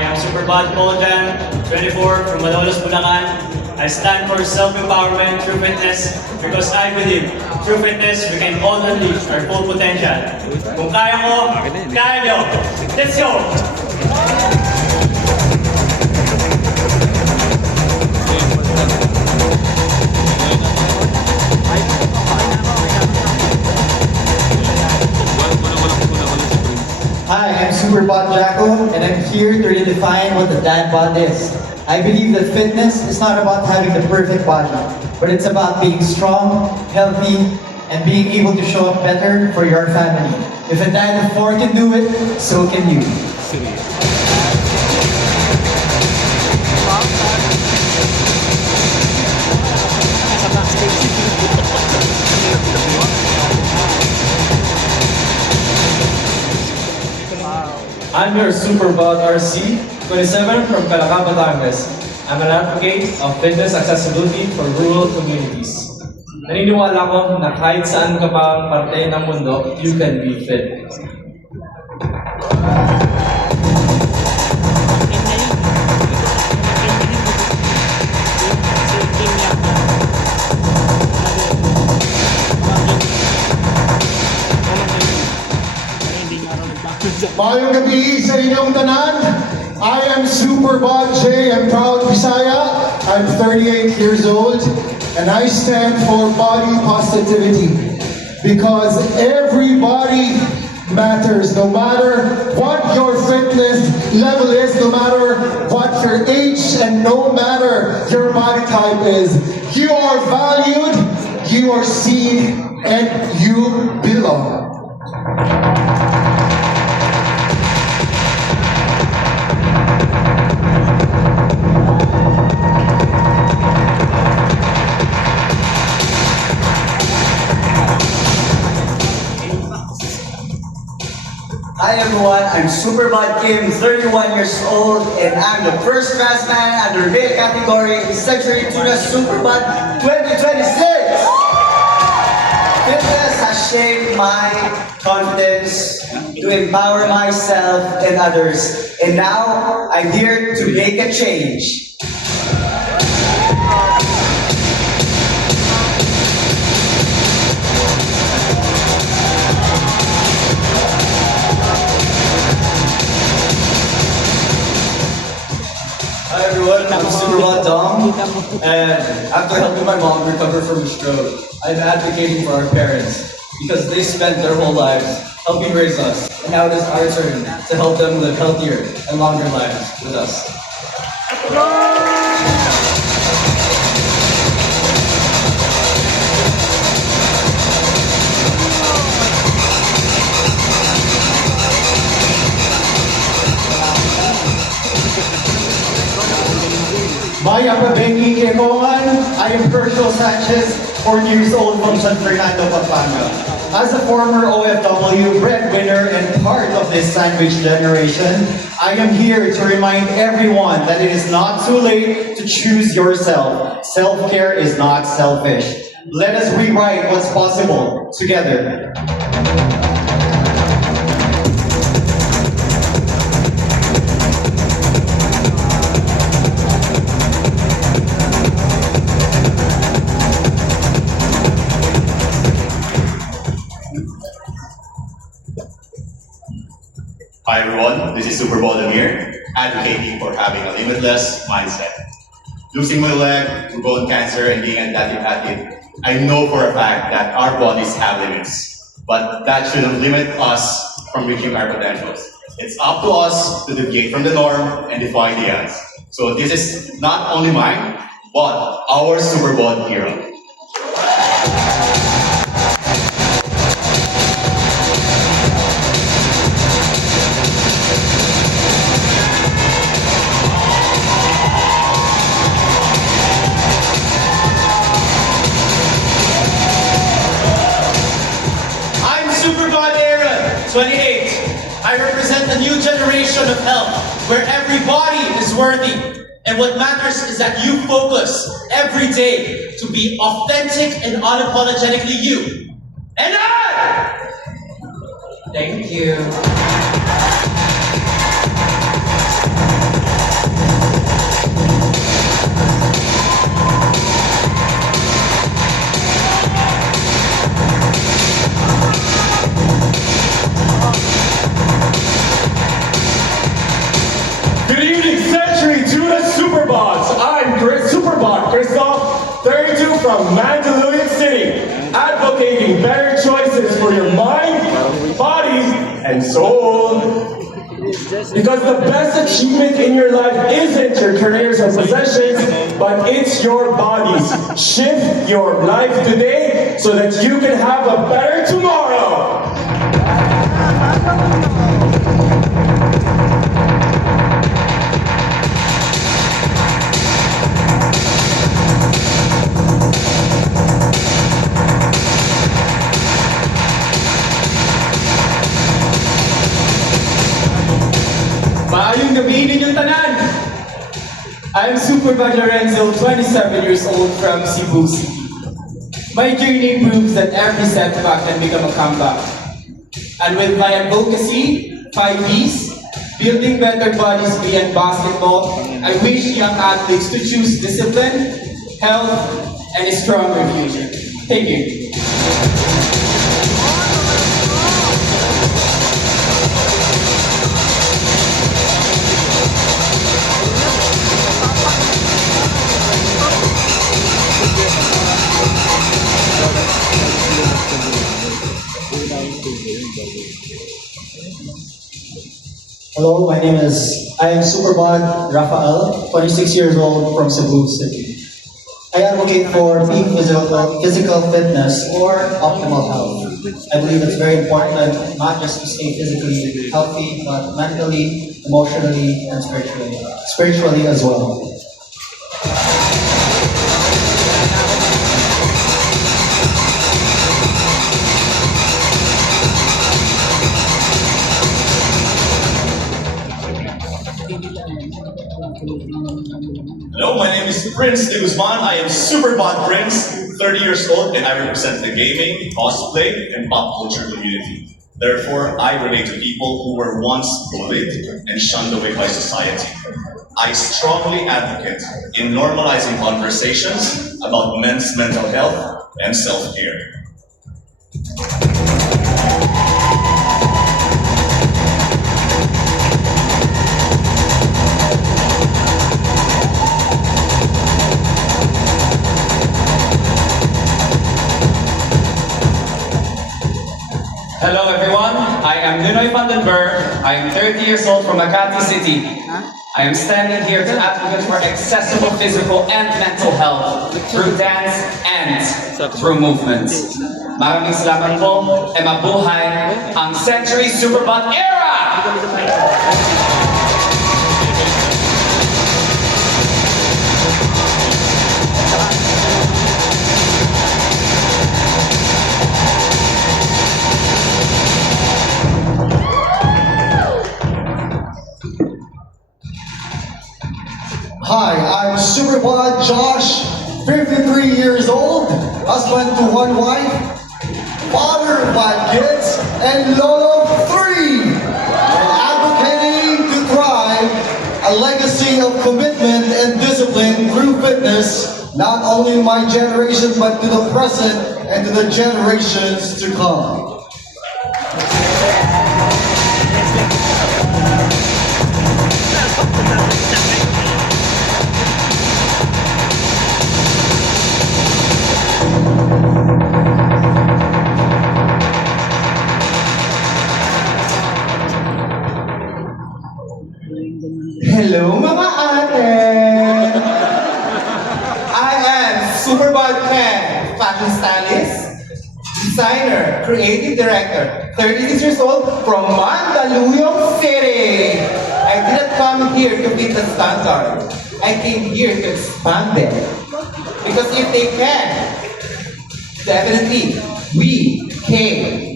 Hi, I'm Superbad Mojan, 24 from Malolos, Bulacan. I stand for self-empowerment through fitness because I believe through fitness we can all unleash our full potential. Kung kaya ko, kaya nyo. Let's go! Hi, I'm Superbot Jacko, and I'm here to redefine what the dad bod is. I believe that fitness is not about having the perfect body, but it's about being strong, healthy, and being able to show up better for your family. If a dad of 4 can do it, so can you. I'm your Superbot RC, 27 from Calaca, Batangas. I'm an advocate of fitness accessibility for rural communities. Naniniwala ko na kahit saan ka pa parte ng mundo, you can be fit. Mayong gabi sa inyong tanan. I am Superbot J. I'm proud Bisaya. I'm 38 years old and I stand for body positivity because everybody matters no matter what your fitness level is, no matter what your age and no matter your body type is. You are valued, you are seen, and you belong. Hi everyone, I'm Superbot Kim, 31 years old, and I'm the first trans man under male category in Century Tuna Superbot 2026! Fitness has shaped my confidence to empower myself and others, and now I'm here to make a change. Hi everyone, I'm Superbot Dom, and after helping my mom recover from a stroke, I'm advocating for our parents because they spent their whole lives helping raise us, and now it is our turn to help them live healthier and longer lives with us. Maya Pabengi Kemongan, I am Herschel Sanchez, 40 years old from San Fernando, Pampanga. As a former OFW, breadwinner, and part of this sandwich generation, I am here to remind everyone that it is not too late to choose yourself. Self-care is not selfish. Let us rewrite what's possible together. Hi everyone, this is Superbot Amir, advocating for having a limitless mindset. Losing my leg to bone cancer and being a daddy, I know for a fact that our bodies have limits, but that shouldn't limit us from reaching our potentials. It's up to us to deviate from the norm and defy the odds. So this is not only mine, but our Superbot hero. I'm Superbot Aaron, 28. I represent the new generation of health, where every body is worthy. And what matters is that you focus every day to be authentic and unapologetically you. And I! Thank you. and soul. Because the best achievement in your life isn't your careers or possessions, but it's your bodies. Shift your life today so that you can have a better tomorrow. Maayong gabi ninyong tanan! I'm Superbad Lorenzo, 27 years old from Cebu City. My journey proves that every setback can become a comeback. And with my advocacy, 5 Bs, building better bodies beyond basketball, I wish young athletes to choose discipline, health, and a stronger future. Thank you. Hello, I am Superbad Rafael, 26 years old from Cebu City. I advocate for peak physical fitness or optimal health. I believe it's very important not just to stay physically healthy, but mentally, emotionally, and spiritually as well. Hello, my name is Prince de Guzman. I am Superbad Prince, 30 years old, and I represent the gaming, cosplay, and pop culture community. Therefore, I relate to people who were once bullied and shunned away by society. I strongly advocate in normalizing conversations about men's mental health and self-care. Hello everyone, I am Nunoy Vandenberg. I am 30 years old from Makati City. I am standing here to advocate for accessible physical and mental health through dance and through movement. Maraming salamat po e mabuhay ang Century Superbad Era! Hi, I'm Superbad Josh, 53 years old, husband to 1 wife, father of 5 kids, and lolo of 3. I'm advocating to thrive a legacy of commitment and discipline through fitness, not only in my generation, but to the present and to the generations to come. Hello mga ate! I am Superbad Ken, fashion stylist, designer, creative director, 36 years old from Mandaluyong City. I didn't come here to beat the standard. I came here to expand them. Because if they can, definitely we can.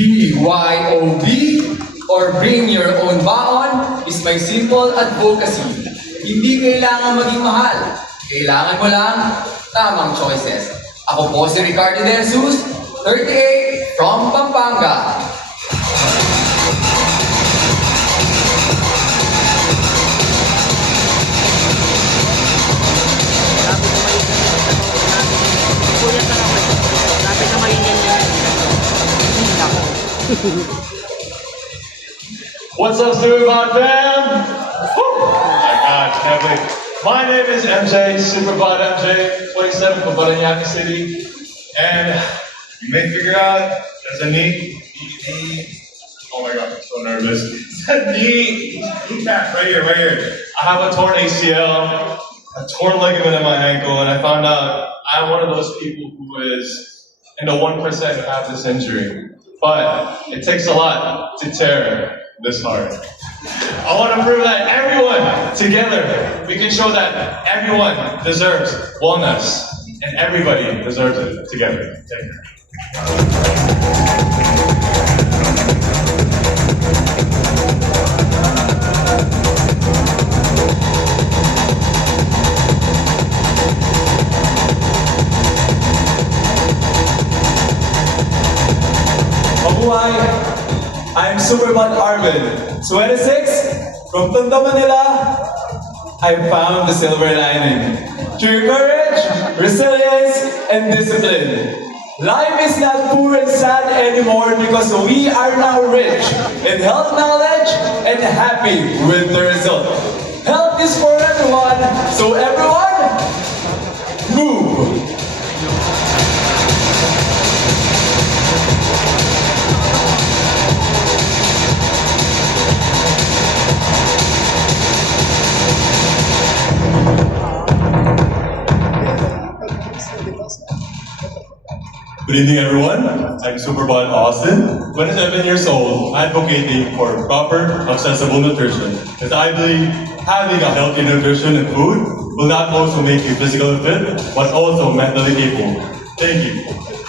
BYOB or Bring Your Own Baon is my simple advocacy. Hindi kailangan maging mahal. Kailangan mo lang tamang choices. Ako po si Ricardo De Jesus, 38, from Pampanga. What's up, Superbot fam? Woo! My God, can't wait. My name is MJ, Superbot MJ, 27 from Parañaque City. And you may figure out there's a knee. Oh my God, I'm so nervous. It's a knee tap right here. I have a torn ACL, a torn ligament in my ankle, and I found out I'm one of those people who is in the 1% who have this injury. But it takes a lot to tear this heart. I want to prove that everyone together, we can show that everyone deserves wellness, and everybody deserves it together. Take care. Mabuhay! I'm Superbot Arvin, 26, from Tondo, Manila. I found the silver lining. Through courage, resilience, and discipline. Life is not poor and sad anymore because we are now rich in health knowledge and happy with the result. Health is for everyone, so everyone, move! Good evening, everyone. I'm Superbot Austin, 27 years old, advocating for proper, accessible nutrition. Because I believe having a healthy nutrition and food will not also make you physically fit, but also mentally capable. Thank you.